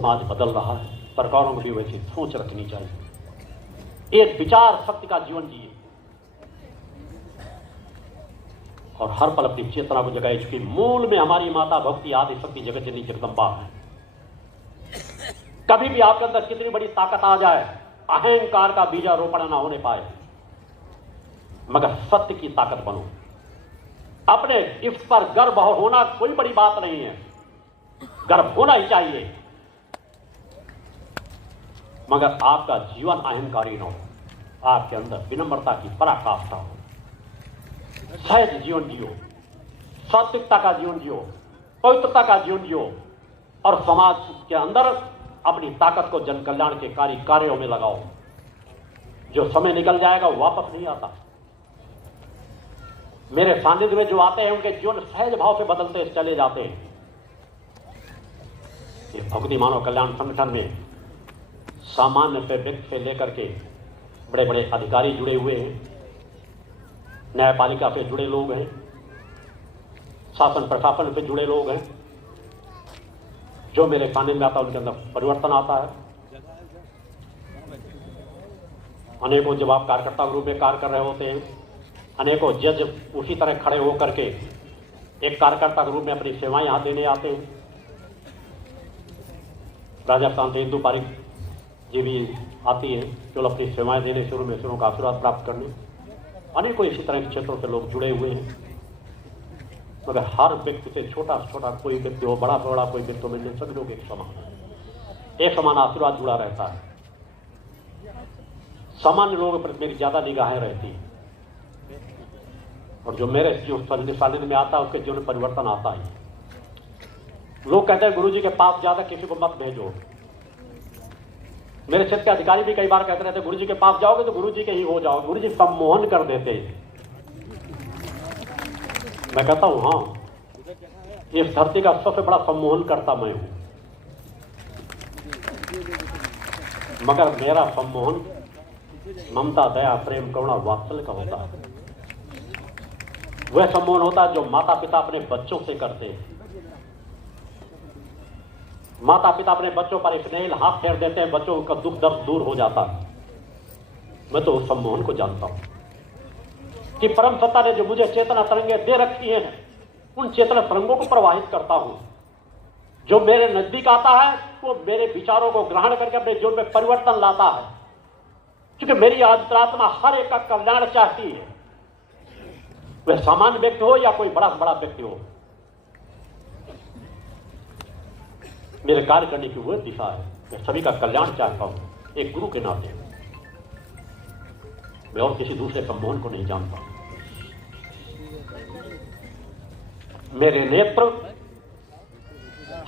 समाज बदल रहा है, सरकारों को भी वैसी सोच रखनी चाहिए। एक विचार शक्ति का जीवन जिए और हर पल अपनी चेतना को जगाए, चुकी मूल में हमारी माता भक्ति आदि शक्ति जगत जननी जगदम्बा है। कभी भी आपके अंदर कितनी बड़ी ताकत आ जाए, अहंकार का बीजारोपण ना होने पाए, मगर सत्य की ताकत बनो। अपने इस पर गर्व होना कोई बड़ी बात नहीं है, गर्व होना ही चाहिए, मगर आपका जीवन अहंकारी न हो, आपके अंदर विनम्रता की पराकाष्ठा हो, सहज जीवन जियो, सात्विकता का जीवन जियो, पवित्रता का जीवन जियो और समाज के अंदर अपनी ताकत को जन कल्याण के कार्यों में लगाओ। जो समय निकल जाएगा वो वापस नहीं आता। मेरे सानिध्य में जो आते हैं उनके जीवन सहज भाव से बदलते चले जाते हैं। ये भक्ति मानव कल्याण संगठन में सामान्य से व्यक्ति से लेकर के बड़े बड़े अधिकारी जुड़े हुए हैं, न्यायपालिका से जुड़े लोग हैं, शासन प्रशासन से जुड़े लोग हैं। जो मेरे सानिध्य में आता है उनके अंदर परिवर्तन आता है। अनेकों जब आप कार्यकर्ता के रूप में कार्य कर रहे होते हैं, अनेकों जज उसी तरह खड़े होकर के एक कार्यकर्ता के रूप में अपनी सेवाएं यहाँ देने आते हैं। राजस्थान से इंदु पारिक जी भी आती है, जो अपनी सेवाएं देने शुरू में शुरू का आशीर्वाद प्राप्त करने। अनेकों इसी तरह के क्षेत्रों से लोग जुड़े हुए हैं, मगर हर व्यक्ति से छोटा से छोटा कोई व्यक्ति हो, बड़ा से बड़ा कोई व्यक्ति हो, मिलने सभी लोग एक समान आशीर्वाद जुड़ा रहता है। सामान्य लोगों पर मेरी ज्यादा निगाहें रहती हैं और जो मेरे जो सानिध्य में आता है उसके जीवन में परिवर्तन आता है। लोग कहते हैं गुरुजी के पास ज्यादा किसी को मत भेजो। मेरे क्षेत्र के अधिकारी भी कई बार कहते रहते गुरुजी के पास जाओगे तो गुरुजी के ही हो जाओगे, गुरुजी सम्मोहन कर देते। मैं कहता हूं हाँ, इस धरती का सबसे बड़ा सम्मोहन करता मैं हूं, मगर मेरा सम्मोहन ममता दया प्रेम करुणा वात्सल्य का होता है। वह सम्मोहन होता है जो माता पिता अपने बच्चों से करते हैं। माता पिता अपने बच्चों पर एक स्नेह हाथ फेर देते हैं, बच्चों का दुख दर्द दूर हो जाता है। मैं तो उस सम्मोहन को जानता हूं कि परम सत्ता ने जो मुझे चेतना तरंगे दे रखी हैं, उन चेतना तरंगों को प्रवाहित करता हूं। जो मेरे नजदीक आता है वो मेरे विचारों को ग्रहण करके अपने जीवन में परिवर्तन लाता है, क्योंकि मेरी अंतरात्मा हर एक का कल्याण चाहती है। वह सामान्य व्यक्ति हो या कोई बड़ा से बड़ा व्यक्ति हो, मेरे कार्य करने की वह दिशा है। मैं सभी का कल्याण चाहता हूं एक गुरु के नाते। मैं और किसी दूसरे सम्मोहन को नहीं जानता। मेरे नेत्र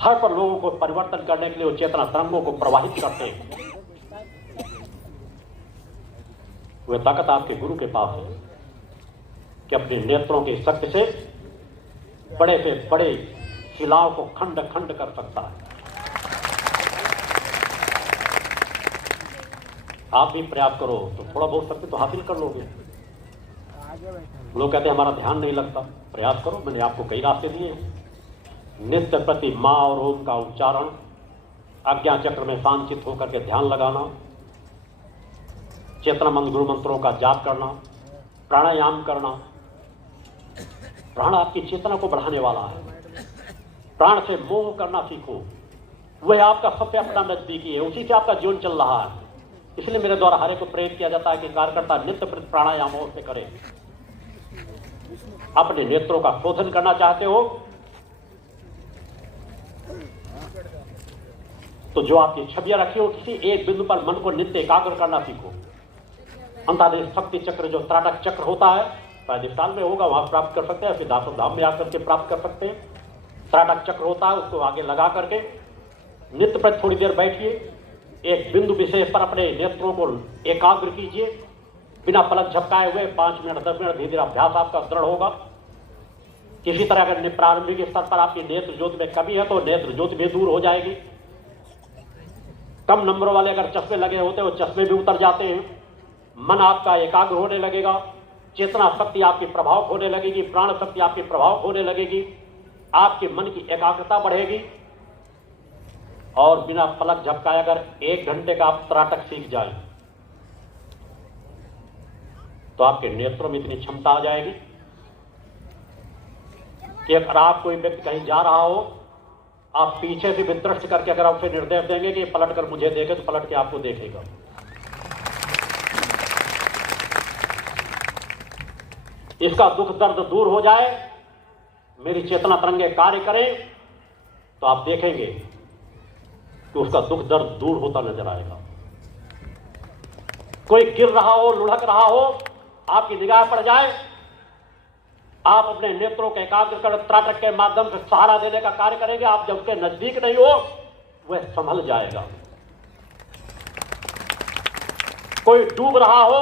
हर पर लोगों को परिवर्तन करने के लिए वो चेतना तरंगों को प्रवाहित करते हैं। वह ताकत आपके गुरु के पास है कि अपने नेत्रों की शक्ति से बड़े से बड़े शिलाओं को खंड खंड कर सकता है। आप भी प्रयास करो तो थोड़ा बहुत शक्ति तो हासिल कर लोगे। लोग कहते हैं हमारा ध्यान नहीं लगता, प्रयास करो। मैंने आपको कई रास्ते दिए हैं। नित्य प्रति माँ और ओम का उच्चारण, आज्ञा चक्र में शांतित होकर के ध्यान लगाना, चेतना मंद गुरु मंत्रों का जाप करना, प्राणायाम करना। प्राण आपकी चेतना को बढ़ाने वाला है। प्राण से मोह करना सीखो, वह आपका सबसे अपना नजदीकी है, उसी से आपका जीवन चल रहा है। इसलिए मेरे द्वारा हर एक को प्रेरित किया जाता है कि कार्यकर्ता नित्य प्राणायामों से करे। अपने नेत्रों का शोधन करना चाहते हो तो जो आपकी छवियां रखी हो किसी एक बिंदु पर मन को नित्य एकाग्र करना सीखो। अंतर्देश शक्ति चक्र जो त्राटक चक्र होता है राजस्थान में होगा, वहां प्राप्त कर सकते हैं, फिर दासो धाम में आकर के प्राप्त कर सकते हैं। त्राटक चक्र होता है, उसको आगे लगा करके नित्य पर थोड़ी देर बैठिए, एक बिंदु विशेष पर अपने नेत्रों को एकाग्र कीजिए, बिना पलक झपकाए हुए 5 मिनट 10 मिनट धीरे धीरे अभ्यास आपका दृढ़ होगा। किसी तरह अगर प्रारंभिक स्तर पर आपकी नेत्र ज्योति में कमी है तो नेत्र ज्योति भी दूर हो जाएगी। कम नंबरों वाले अगर चश्मे लगे होते हैं वो चश्मे भी उतर जाते हैं। मन आपका एकाग्र होने लगेगा, चेतना शक्ति आपकी प्रभाव होने लगेगी, प्राण शक्ति आपकी प्रभाव होने लगेगी, आपके मन की एकाग्रता बढ़ेगी। और बिना पलक झपकाए अगर 1 घंटे का आप त्राटक सीख जाएं तो आपके नेत्रों में इतनी क्षमता आ जाएगी कि अगर आप कोई व्यक्ति कहीं जा रहा हो, आप पीछे से भी दृष्टि करके अगर आप उसे निर्देश देंगे कि पलट कर मुझे देखे, तो पलट के आपको देखेगा। इसका दुख दर्द दूर हो जाए, मेरी चेतना तरंगे कार्य करें, तो आप देखेंगे कि उसका दुख दर्द दूर होता नजर आएगा। कोई गिर रहा हो, लुढ़क रहा हो, आपकी निगाह पड़ जाए, आप अपने नेत्रों के एकाग्र कर त्राटक के माध्यम से सहारा देने का कार्य करेंगे। आप जब उसके नजदीक नहीं हो, वह संभल जाएगा। कोई डूब रहा हो,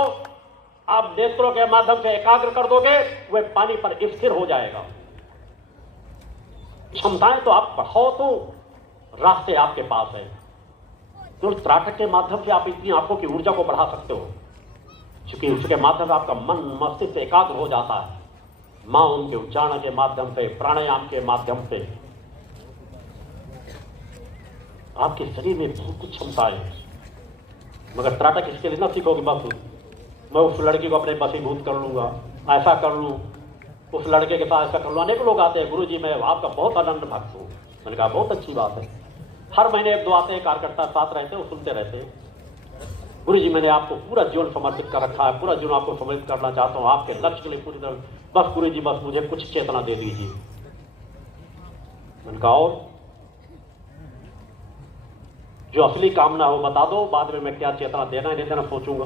आप नेत्रों के माध्यम से एकाग्र कर दोगे, वह पानी पर स्थिर हो जाएगा। क्षमताएं तो आप बढ़ाओ तो रास्ते आपके पास है। तो त्राटक के माध्यम से आप इतनी आंखों की ऊर्जा को बढ़ा सकते हो, क्योंकि उसके माध्यम से आपका मन मस्तिष्क एकाग्र हो जाता है। मौन के उच्चारण के माध्यम से, प्राणायाम के माध्यम से आपके शरीर में बहुत कुछ क्षमताएं हैं। मगर त्राटक इसके लिए ना सीखोगे बस मैं उस लड़की को अपने वशीभूत कर लूंगा, ऐसा कर लूं, उस लड़के के साथ ऐसा कर लूं। अनेक लोग आते हैं, गुरुजी मैं आपका बहुत आनंद भक्त हूं। मैंने कहा बहुत अच्छी बात है। हर महीने 1-2 आते हैं, कार्यकर्ता साथ रहते हैं, वो सुनते रहते हैं। गुरुजी मैंने आपको पूरा जीवन समर्पित कर रखा है, पूरा जीवन आपको समर्पित करना चाहता हूं, आपके लक्ष्य के लिए पूरी तरह, बस गुरुजी बस मुझे कुछ चेतना दे दीजिए। मैंने कहा और जो असली कामना हो बता दो, बाद में मैं क्या चेतना देना है नहीं देना सोचूंगा।